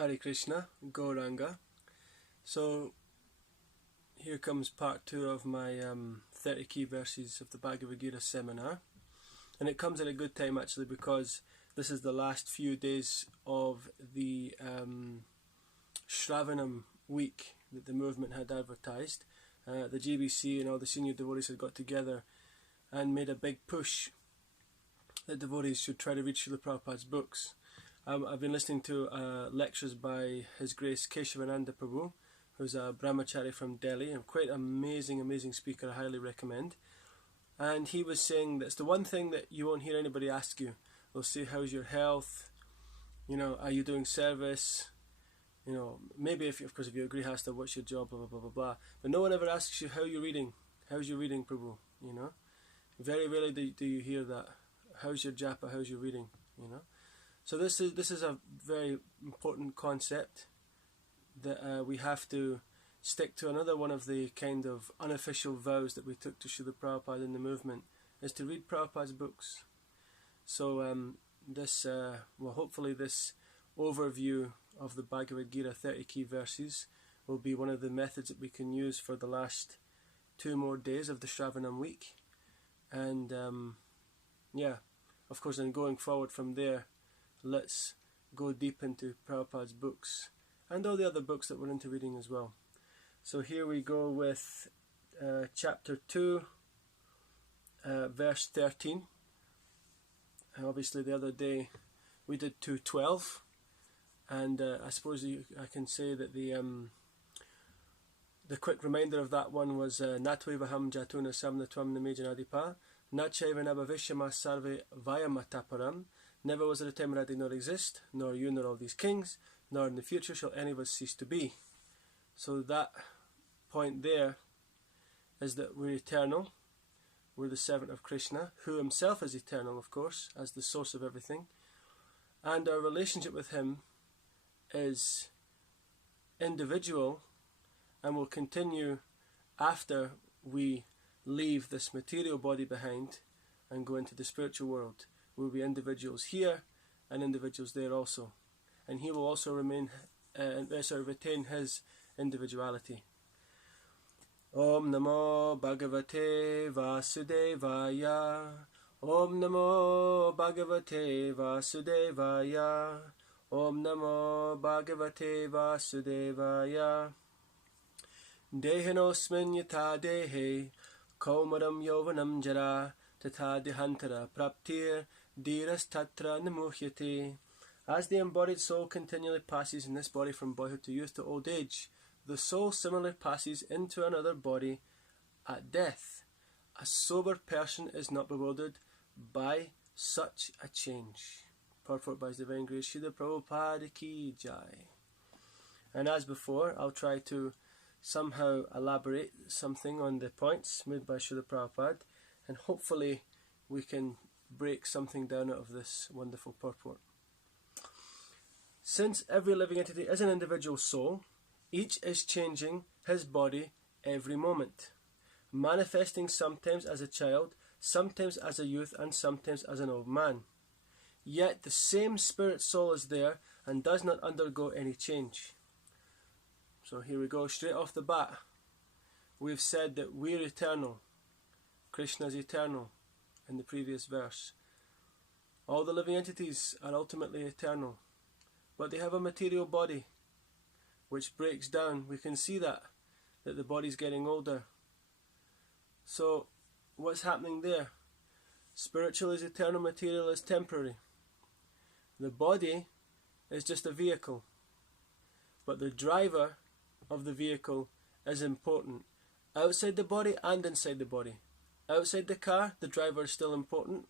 Hare Krishna, Gauranga. So here comes part 2 of my 30 key verses of the Bhagavad-Gita seminar. And it comes at a good time actually, because this is the last few days of the Shravanam week that the movement had advertised. The GBC and all the senior devotees had got together and made a big push that devotees should try to read Srila Prabhupada's books. I've been listening to lectures by His Grace Keshavananda Prabhu, who's a brahmachari from Delhi, and quite amazing speaker. I highly recommend. And he was saying that's the one thing that you won't hear anybody ask you. They'll say, how's your health? You know, are you doing service? You know, maybe if you're a grihastha, what's your job, blah, blah, blah, blah, blah. But no one ever asks you, how you're reading. How's your reading, Prabhu? You know, very rarely do you hear that. How's your japa? How's your reading? You know. So this is a very important concept that we have to stick to. Another one of the kind of unofficial vows that we took to Srila Prabhupada in the movement is to read Prabhupada's books. So hopefully this overview of the Bhagavad Gita 30 key verses will be one of the methods that we can use for the last 2 more days of the Shravanam week. And of course, then going forward from there, let's go deep into Prabhupada's books and all the other books that we're into reading as well. So here we go with chapter 2, verse 13. And obviously the other day we did 2:12, and I suppose I can say that the quick reminder of that one was Natvivaham Jatuna Samnatvam Namejanadipa Nachaiva Nabhavishyamas Sarve Vayamataparam. Never was there a time when I did not exist, nor you nor all these kings, nor in the future shall any of us cease to be. So that point there is that we're eternal, we're the servant of Krishna, who himself is eternal, of course, as the source of everything, and our relationship with him is individual and will continue after we leave this material body behind and go into the spiritual world. We'll be individuals here and individuals there also, and he will also retain his individuality. Om Namo Bhagavate Vasudevaya. Om Namo Bhagavate Vasudevaya. Om Namo Bhagavate Vasudevaya. Dehinosmin yata dehe Kaumaram Yovanam Jara Tata Dehantara Praptir Dhiras Tatra Namuhyate. As the embodied soul continually passes in this body from boyhood to youth to old age, the soul similarly passes into another body at death. A sober person is not bewildered by such a change. Purport by His Divine Grace Srila Prabhupada Ki Jai. And as before, I'll try to somehow elaborate something on the points made by Srila Prabhupada, and hopefully we can break something down out of this wonderful purport. Since every living entity is an individual soul, each is changing his body every moment, manifesting sometimes as a child, sometimes as a youth, and sometimes as an old man. Yet the same spirit soul is there and does not undergo any change. So here we go, straight off the bat. We've said that we're eternal. Krishna is eternal in the previous verse. All the living entities are ultimately eternal, but they have a material body which breaks down. We can see that the body's getting older. So what's happening there? Spiritual is eternal, material is temporary. The body is just a vehicle, but the driver of the vehicle is important, outside the body and inside the body. Outside the car, the driver is still important.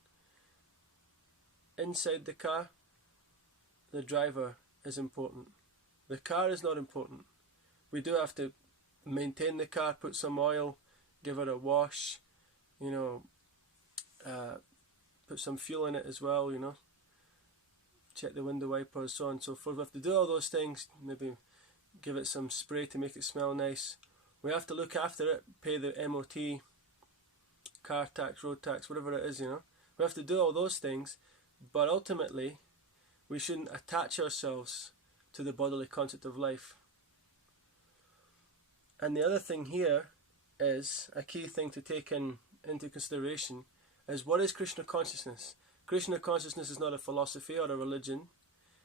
Inside the car, the driver is important. The car is not important. We do have to maintain the car, put some oil, give it a wash, put some fuel in it as well, check the window wipers, so on and so forth. We have to do all those things, maybe give it some spray to make it smell nice. We have to look after it, pay the MOT, car tax, road tax, whatever it is, We have to do all those things, but ultimately we shouldn't attach ourselves to the bodily concept of life. And the other thing here is, a key thing to take into consideration, is what is Krishna consciousness? Krishna consciousness is not a philosophy or a religion,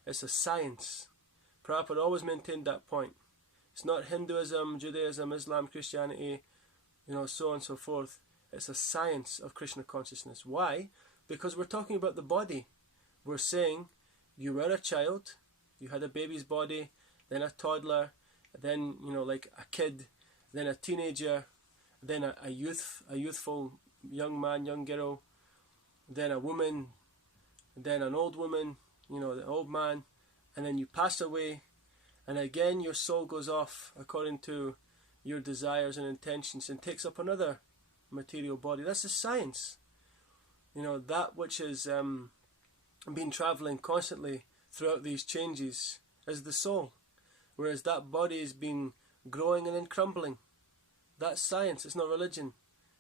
it's a science. Prabhupada always maintained that point. It's not Hinduism, Judaism, Islam, Christianity, so on and so forth. It's a science of Krishna consciousness. Why? Because we're talking about the body. We're saying you were a child, you had a baby's body, then a toddler, then like a kid, then a teenager, then a youthful young man, young girl, then a woman, then an old woman, the old man, and then you pass away, and again your soul goes off according to your desires and intentions and takes up another material body. That's the science. That which has been travelling constantly throughout these changes is the soul, whereas that body has been growing and then crumbling. That's science. It's not religion.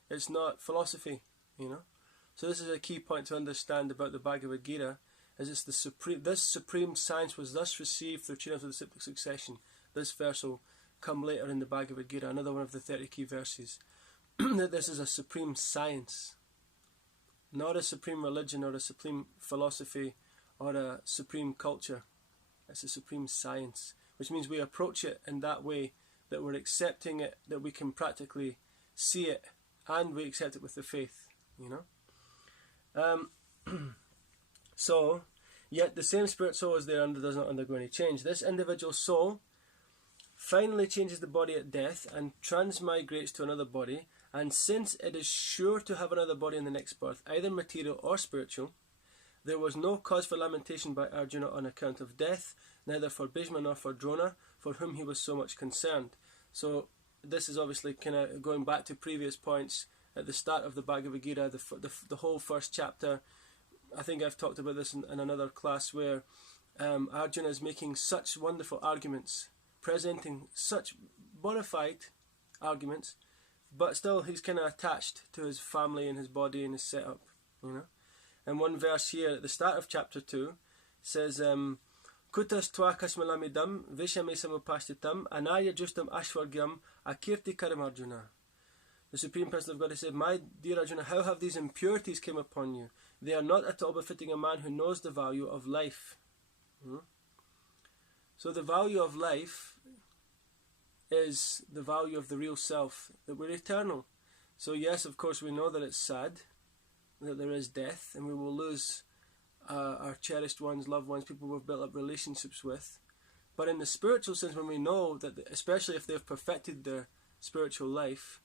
It's not philosophy. So this is a key point to understand about the Bhagavad-Gita, is it's this supreme science was thus received through chains of the cyclic succession. This verse will come later in the Bhagavad-Gita, another one of the 30 key verses, that this is a supreme science, not a supreme religion or a supreme philosophy or a supreme culture. It's a supreme science, which means we approach it in that way, that we're accepting it, that we can practically see it, and we accept it with the faith, So, yet the same spirit soul is there and does not undergo any change. This individual soul finally changes the body at death and transmigrates to another body, and since it is sure to have another body in the next birth, either material or spiritual, there was no cause for lamentation by Arjuna on account of death, neither for Bhishma nor for Drona, for whom he was so much concerned. So this is obviously kind of going back to previous points at the start of the Bhagavad Gita, the whole first chapter. I think I've talked about this in another class, where Arjuna is making such wonderful arguments, presenting such bona fide arguments, but still he's kind of attached to his family and his body and his setup, And one verse here at the start of chapter 2 says, Kutas tvakasmalamidam vishame samupashtitam anaya justam ashvargyam akirti karam Arjuna. The Supreme Person of God said, my dear Arjuna, how have these impurities come upon you? They are not at all befitting a man who knows the value of life. So the value of life is the value of the real self, that we're eternal. So yes, of course, we know that it's sad, that there is death, and we will lose our cherished ones, loved ones, people we've built up relationships with. But in the spiritual sense, when we know that, especially if they've perfected their spiritual life,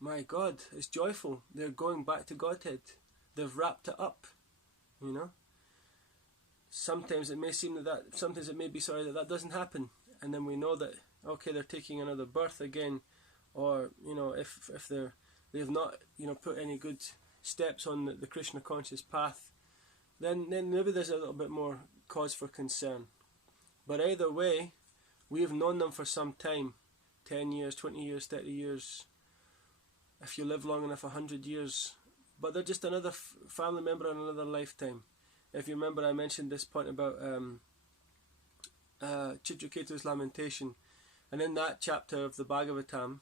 my God, it's joyful. They're going back to Godhead. They've wrapped it up, Sometimes it may seem sometimes it may be that doesn't happen, and then we know that, okay, they're taking another birth again, or if they've not put any good steps on the Krishna conscious path, then maybe there's a little bit more cause for concern. But either way, we've known them for some time, 10 years, 20 years, 30 years, if you live long enough, 100 years, but they're just another family member in another lifetime. If you remember, I mentioned this point about Chitraketu's lamentation, and in that chapter of the Bhagavatam,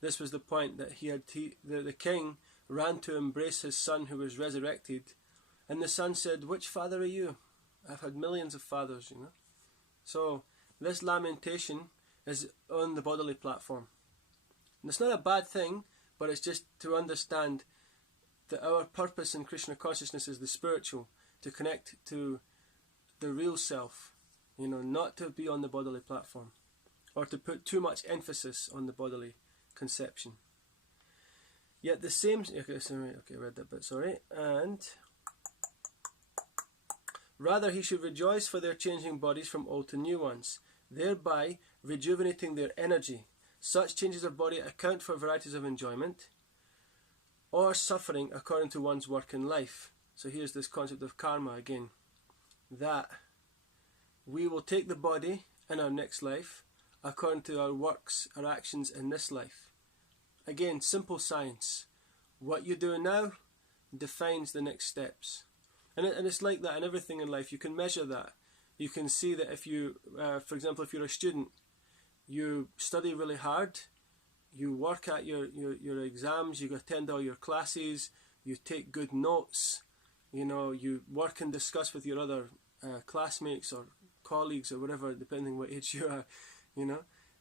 this was the point that the king ran to embrace his son who was resurrected, and the son said, which father are you? I've had millions of fathers, So this lamentation is on the bodily platform. And it's not a bad thing, but it's just to understand that our purpose in Krishna consciousness is the spiritual, to connect to the real self, not to be on the bodily platform, or to put too much emphasis on the bodily conception. Yet the same, I read that bit, sorry, and rather he should rejoice for their changing bodies from old to new ones, thereby rejuvenating their energy. Such changes of body account for varieties of enjoyment or suffering according to one's work in life. So here's this concept of karma again, that we will take the body in our next life according to our works, our actions in this life. Again, simple science. What you do now defines the next steps. And it's like that in everything in life. You can measure that. you can see that if you, for example, if you're a student, you study really hard, you work at your exams, you attend all your classes, you take good notes, you work and discuss with your other classmates or colleagues or whatever, depending what age you are,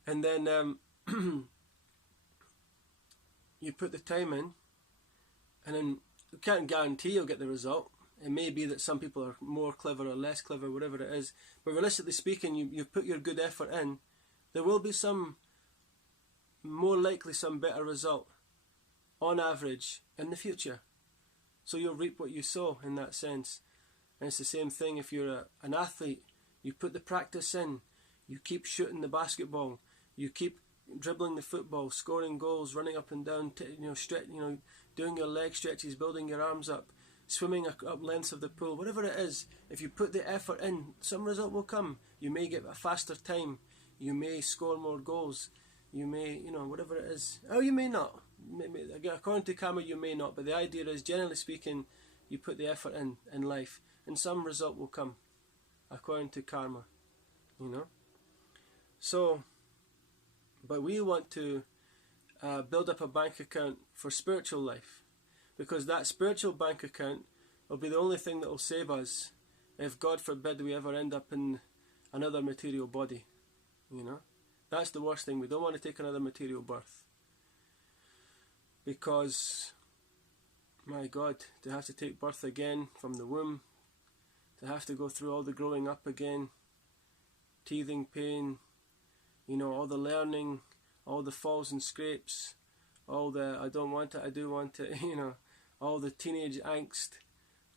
and then you put the time in, and then you can't guarantee you'll get the result. It may be that some people are more clever or less clever, whatever it is, but realistically speaking, you put your good effort in, there will be more likely some better result on average in the future. So you'll reap what you sow in that sense. And it's the same thing if you're an athlete. You put the practice in, you keep shooting the basketball, you keep dribbling the football, scoring goals, running up and down, doing your leg stretches, building your arms up, swimming up lengths of the pool, whatever it is. If you put the effort in, some result will come. You may get a faster time, you may score more goals, you may, whatever it is. Oh, you may not. According to karma, you may not, but the idea is, generally speaking, you put the effort in life, and some result will come, according to karma, So, but we want to build up a bank account for spiritual life, because that spiritual bank account will be the only thing that will save us if, God forbid, we ever end up in another material body. That's the worst thing. We don't want to take another material birth, because, my God, to have to take birth again from the womb, to have to go through all the growing up again, teething pain, all the learning, all the falls and scrapes, all the I don't want it, I do want it, all the teenage angst,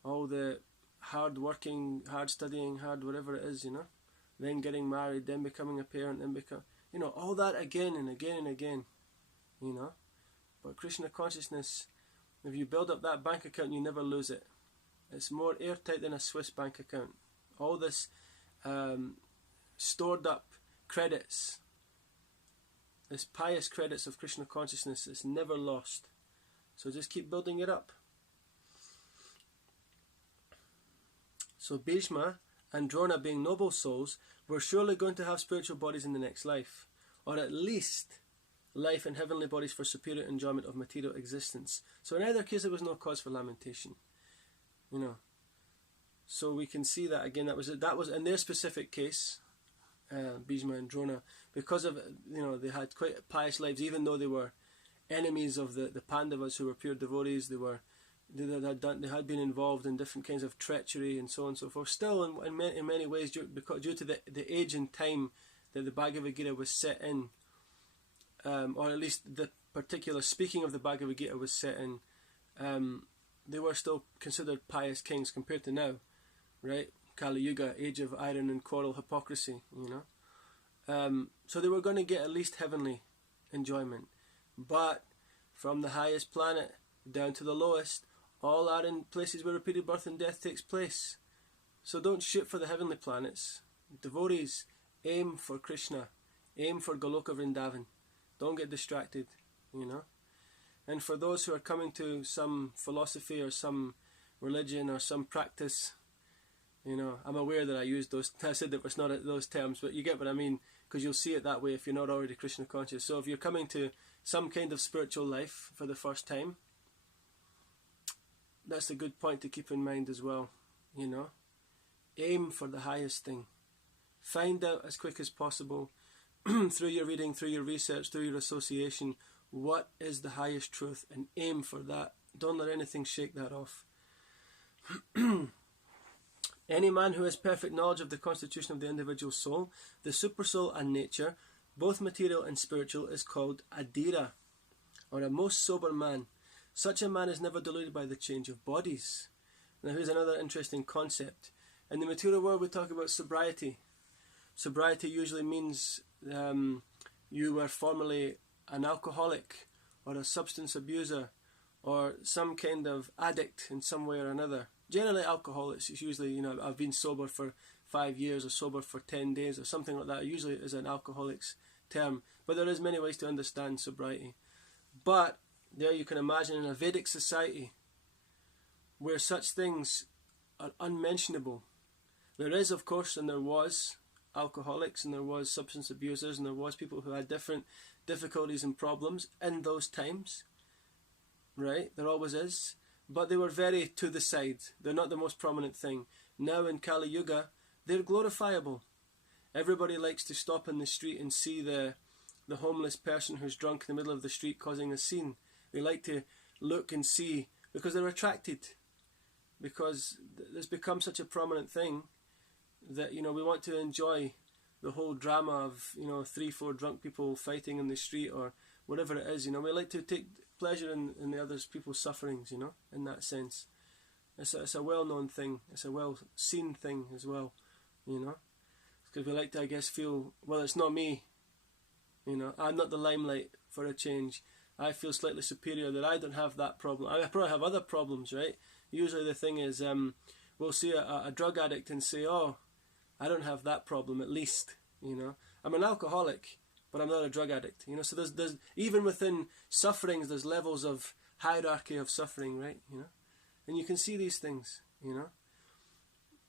all the hard working, hard studying, hard whatever it is, then getting married, then becoming a parent, then all that again and again and again, But Krishna consciousness, if you build up that bank account, you never lose it. It's more airtight than a Swiss bank account. All this stored up credits, this pious credits of Krishna consciousness, is never lost. So just keep building it up. So Bhishma and Drona, being noble souls, were surely going to have spiritual bodies in the next life, or at least life in heavenly bodies for superior enjoyment of material existence. So in either case, there was no cause for lamentation. So we can see that again. That was in their specific case, Bhishma and Drona, because of they had quite pious lives, even though they were enemies of the Pandavas, who were pure devotees. They had been involved in different kinds of treachery and so on and so forth. Still, in many ways, due to the age and time that the Bhagavad-Gita was set in, or at least the particular speaking of the Bhagavad-Gita was set in, they were still considered pious kings compared to now, right? Kali Yuga, age of iron and quarrel, hypocrisy, So they were going to get at least heavenly enjoyment. But from the highest planet down to the lowest, all are in places where repeated birth and death takes place. So don't shoot for the heavenly planets. Devotees, aim for Krishna. Aim for Goloka Vrindavan. Don't get distracted, And for those who are coming to some philosophy or some religion or some practice, I'm aware that I said that it's not those terms, but you get what I mean, because you'll see it that way if you're not already Krishna conscious. So if you're coming to some kind of spiritual life for the first time, that's a good point to keep in mind as well, Aim for the highest thing. Find out as quick as possible, through your reading, through your research, through your association, what is the highest truth, and aim for that. Don't let anything shake that off. Any man who has perfect knowledge of the constitution of the individual soul, the supersoul and nature, both material and spiritual, is called adhira, or a most sober man. Such a man is never deluded by the change of bodies. Now here's another interesting concept. In the material world, we talk about sobriety. Sobriety usually means you were formerly an alcoholic or a substance abuser or some kind of addict in some way or another. Generally alcoholics, it's usually, I've been sober for 5 years or sober for 10 days or something like that. Usually is an alcoholic's term. But there is many ways to understand sobriety. But there you can imagine in a Vedic society where such things are unmentionable, There is, of course, and there was alcoholics, and there was substance abusers, and there was people who had different difficulties and problems in those times, right? There always is. But they were very to the side. They're not the most prominent thing. Now in Kali Yuga, they're glorifiable. Everybody likes to stop in the street and see the homeless person who's drunk in the middle of the street causing a scene. They like to look and see because they're attracted. Because it's become such a prominent thing that, we want to enjoy the whole drama of, 3-4 drunk people fighting in the street or whatever it is. We like to take pleasure in the other people's sufferings, in that sense. It's a well-known thing. It's a well-seen thing as well, Because we like to, I guess, feel, well, it's not me, I'm not the limelight for a change. I feel slightly superior that I don't have that problem. I probably have other problems, right? Usually the thing is, we'll see a drug addict and say, oh, I don't have that problem, at least, I'm an alcoholic, but I'm not a drug addict, So there's even within sufferings, there's levels of hierarchy of suffering, right? And you can see these things,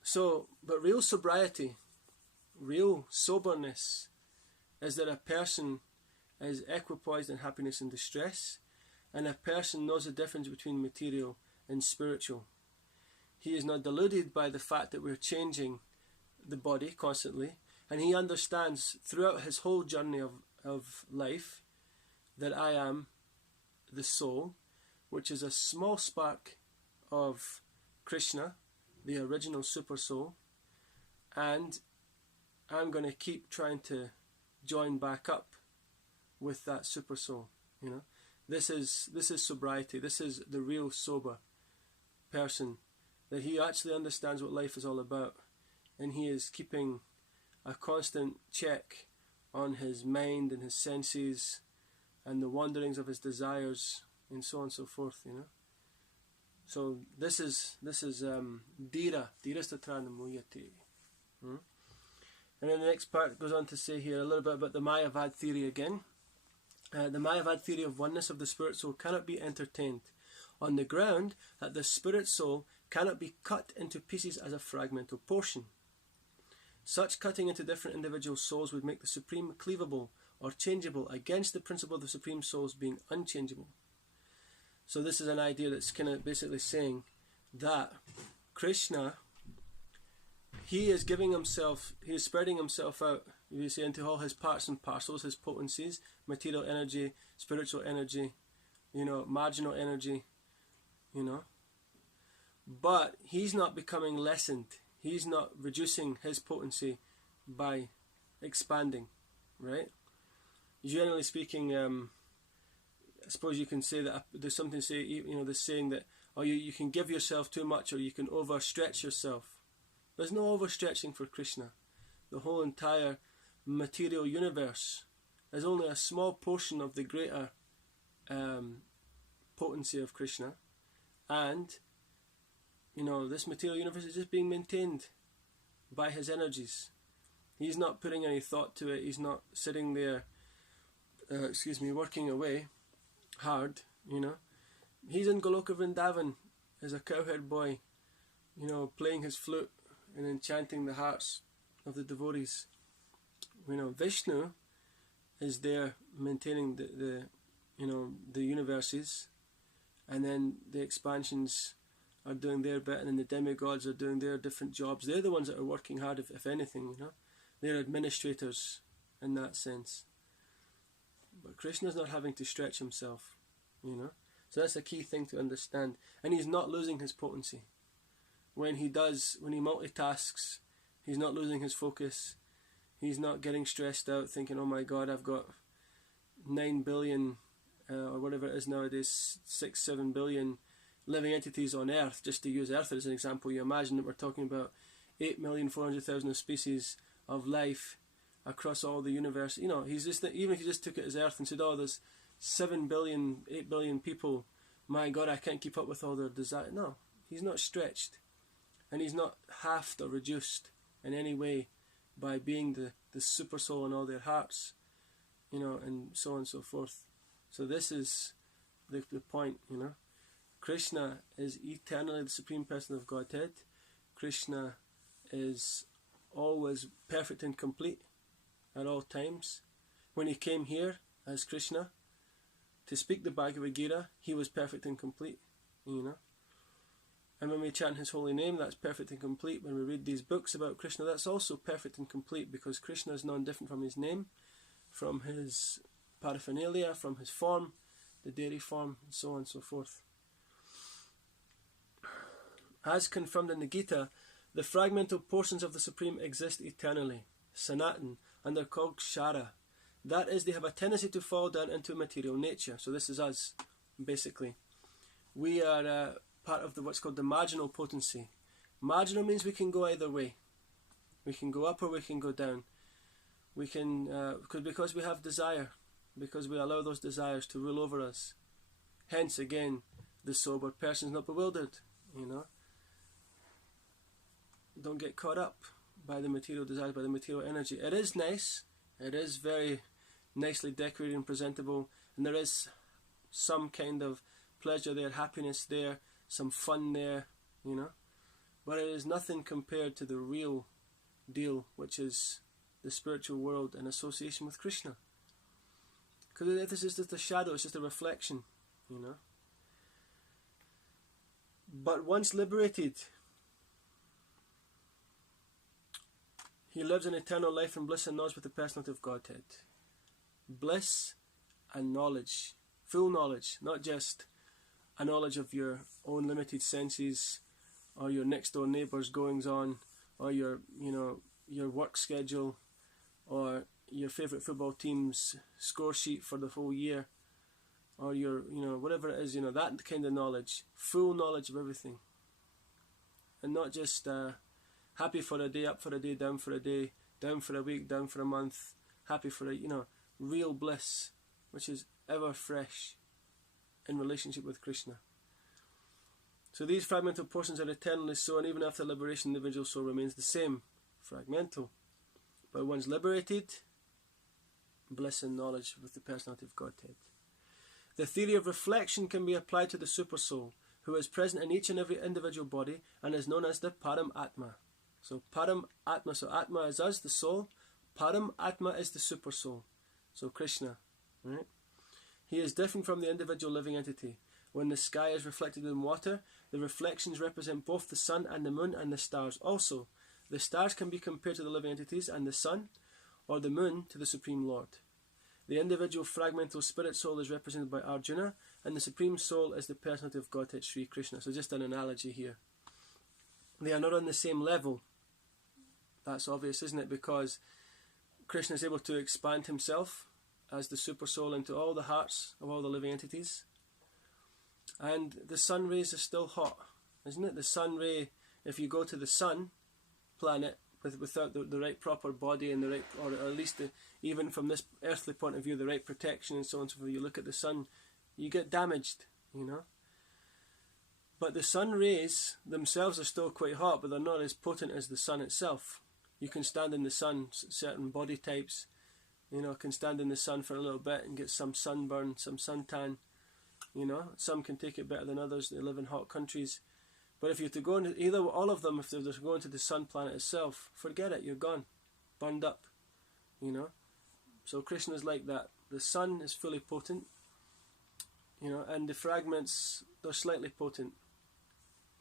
So, but real sobriety, real soberness, is that a person is equipoised in happiness and distress, and a person knows the difference between material and spiritual. He is not deluded by the fact that we're changing the body constantly, and he understands throughout his whole journey of life that I am the soul, which is a small spark of Krishna, the original super soul, and I'm going to keep trying to join back up with that super soul. This is sobriety. This is the real sober person, that he actually understands what life is all about, and he is keeping a constant check on his mind and his senses and the wanderings of his desires and so on and so forth. So this is dhira statranam muyate. And then the next part goes on to say here a little bit about the Mayavad theory again. The Mayavad theory of oneness of the spirit soul cannot be entertained on the ground that the spirit soul cannot be cut into pieces as a fragmental portion. Such cutting into different individual souls would make the supreme cleavable or changeable against the principle of the supreme souls being unchangeable. So this is an idea that's kind of basically saying that Krishna, he is giving himself, he is spreading himself out, you see, into all his parts and parcels, his potencies, material energy, spiritual energy, marginal energy, But he's not becoming lessened. He's not reducing his potency by expanding, right? Generally speaking, I suppose you can say that there's something to say, the saying that, you can give yourself too much or you can overstretch yourself. There's no overstretching for Krishna. The whole entire material universe is only a small portion of the greater potency of Krishna, and this material universe is just being maintained by his energies. He's not putting any thought to it. He's not sitting there working away hard. He's in Goloka Vrindavan as a cowherd boy, playing his flute and enchanting the hearts of the devotees. Vishnu is there maintaining the universes, and then the expansions are doing their bit, and then the demigods are doing their different jobs. They're the ones that are working hard, if anything, They're administrators in that sense. But Krishna's not having to stretch himself, So that's a key thing to understand. And he's not losing his potency. When he multitasks, he's not losing his focus. He's not getting stressed out thinking, oh my God, I've got 9 billion, or whatever it is nowadays, 6-7 billion living entities on Earth. Just to use Earth as an example, you imagine that we're talking about 8,400,000 species of life across all the universe. He's just, even if you just took it as Earth and said, oh, there's 7 billion, 8 billion people, my God, I can't keep up with all their desire. No, he's not stretched, and he's not halved or reduced in any way by being the super soul in all their hearts, and so on and so forth. So this is the point, Krishna is eternally the Supreme Person of Godhead. Krishna is always perfect and complete at all times. When he came here as Krishna to speak the Bhagavad-Gita, he was perfect and complete, you know. And when we chant his holy name, that's perfect and complete. When we read these books about Krishna, that's also perfect and complete, because Krishna is non-different from his name, from his paraphernalia, from his form, the dairy form, and so on and so forth. As confirmed in the Gita, the fragmental portions of the Supreme exist eternally, Sanatan, and they're called Kshara. That is, they have a tendency to fall down into material nature. So this is us, basically. We are part of what's called the marginal potency. Marginal means we can go either way. We can go up or we can go down. We can, because we have desire, because we allow those desires to rule over us. Hence, again, the sober person is not bewildered, you know. Don't get caught up by the material desires, by the material energy. It is nice. It is very nicely decorated and presentable, and there is some kind of pleasure there, happiness there, some fun there, you know. But it is nothing compared to the real deal, which is the spiritual world in association with Krishna. Because this is just a shadow, it's just a reflection, you know. But once liberated, he lives in eternal life and bliss and knowledge with the personality of Godhead. Bliss and knowledge, full knowledge, not just a knowledge of your own limited senses, or your next door neighbour's goings on, or your work schedule, or your favourite football team's score sheet for the whole year, or your, whatever it is, that kind of knowledge, full knowledge of everything, and not just happy for a day, up for a day, down for a day, down for a week, down for a month, happy for a, real bliss, which is ever fresh in relationship with Krishna. So these fragmental portions are eternally so, and even after liberation, the individual soul remains the same, fragmental. But once liberated, bliss and knowledge with the personality of Godhead. The theory of reflection can be applied to the super soul, who is present in each and every individual body and is known as the Param Atma. So Param Atma, so Atma is us, the soul. Param Atma is the super soul. So Krishna, right? He is different from the individual living entity. When the sky is reflected in water, the reflections represent both the sun and the moon and the stars. Also, the stars can be compared to the living entities, and the sun or the moon to the Supreme Lord. The individual fragmental spirit soul is represented by Arjuna, and the Supreme Soul is the personality of Godhead, Sri Krishna. So just an analogy here. They are not on the same level. That's obvious, isn't it? Because Krishna is able to expand himself as the super soul into all the hearts of all the living entities. And the sun rays are still hot, isn't it? The sun ray, if you go to the sun planet without the right proper body and the right, or at least even from this earthly point of view, the right protection and so on and so forth, you look at the sun, you get damaged, But the sun rays themselves are still quite hot, but they're not as potent as the sun itself. You can stand in the sun, certain body types, can stand in the sun for a little bit and get some sunburn, some suntan. Some can take it better than others. They live in hot countries. But if you have to go into either, all of them, if they're going to the sun planet itself, forget it, you're gone, burned up, So Krishna is like that. The sun is fully potent, and the fragments, they're slightly potent,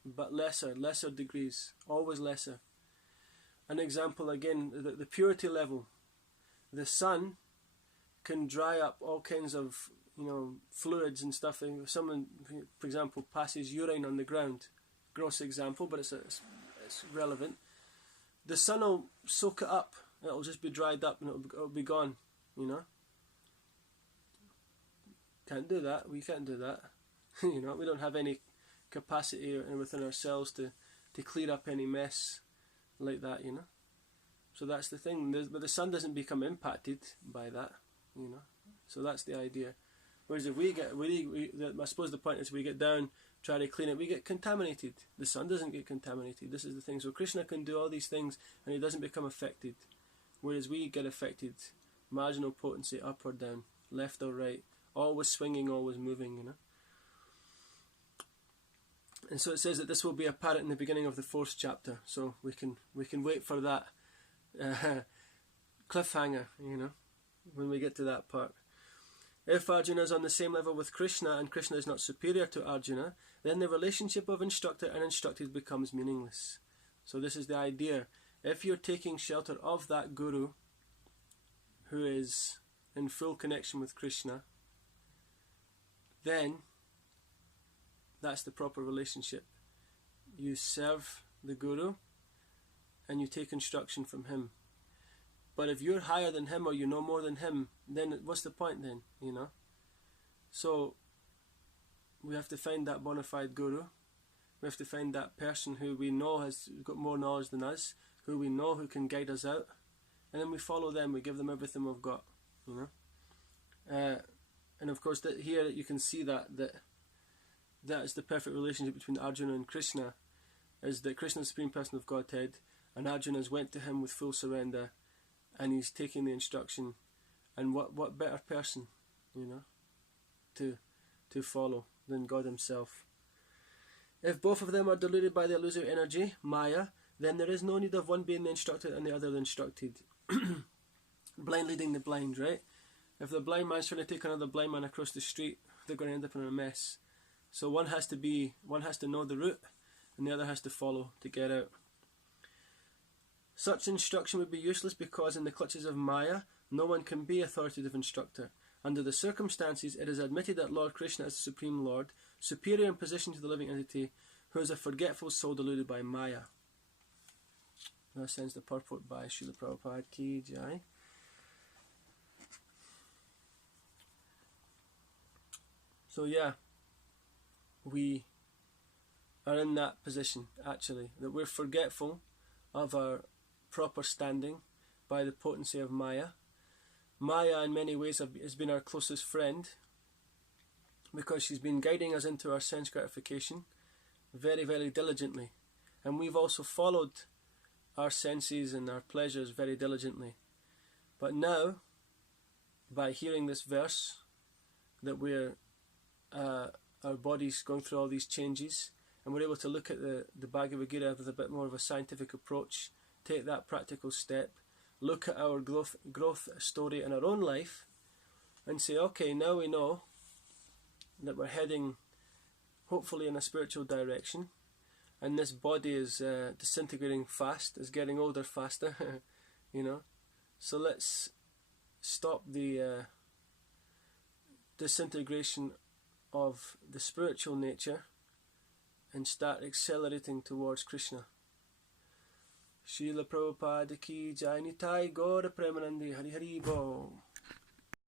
but lesser degrees, always lesser. An example again, the purity level. The sun can dry up all kinds of, fluids and stuff. If someone, for example, passes urine on the ground, gross example, but it's relevant. The sun will soak it up. It'll just be dried up and it'll be gone. Can't do that. We can't do that. We don't have any capacity within ourselves to clear up any mess like that. So that's the thing. But the sun doesn't become impacted by that. So that's the idea. Whereas if I suppose the point is we get down, try to clean it, we get contaminated. The sun doesn't get contaminated. This is the thing. So Krishna can do all these things and he doesn't become affected. Whereas we get affected. Marginal potency, up or down, left or right, always swinging, always moving, And so it says that this will be apparent in the beginning of the 4th chapter. So we can wait for that cliffhanger, when we get to that part. If Arjuna is on the same level with Krishna and Krishna is not superior to Arjuna, then the relationship of instructor and instructed becomes meaningless. So this is the idea. If you're taking shelter of that guru who is in full connection with Krishna, then that's the proper relationship. You serve the guru and you take instruction from him. But if you're higher than him or you know more than him, then what's the point then, So we have to find that bona fide guru. We have to find that person who we know has got more knowledge than us, who we know who can guide us out, and then we follow them, we give them everything we've got, and of course here you can see that is the perfect relationship between Arjuna and Krishna, is that Krishna is the Supreme Person of Godhead, and Arjuna has went to him with full surrender, and he's taking the instruction, and what better person, to follow than God himself. If both of them are deluded by the illusory energy, Maya, then there is no need of one being the instructed and the other the instructed. Blind leading the blind, right? If the blind man's trying to take another blind man across the street, they're going to end up in a mess. So one has to know the route, and the other has to follow to get out. Such instruction would be useless because in the clutches of Maya, no one can be authoritative instructor. Under the circumstances, it is admitted that Lord Krishna is the Supreme Lord, superior in position to the living entity, who is a forgetful soul deluded by Maya. That sends the purport by Srila Prabhupada Ki Jai. So yeah, we are in that position, actually, that we're forgetful of our proper standing by the potency of Maya. Maya in many ways has been our closest friend because she's been guiding us into our sense gratification very, very diligently. And we've also followed our senses and our pleasures very diligently. But now, by hearing this verse, that our body's going through all these changes, and we're able to look at the Bhagavad-Gita with a bit more of a scientific approach, take that practical step, look at our growth story in our own life, and say, okay, now we know that we're heading hopefully in a spiritual direction, and this body is disintegrating fast, is getting older faster, So let's stop the disintegration of the spiritual nature and start accelerating towards Krishna. Srila Prabhupada Ki Jai. Nitai Gaura Premanandi Hari Hari Bo.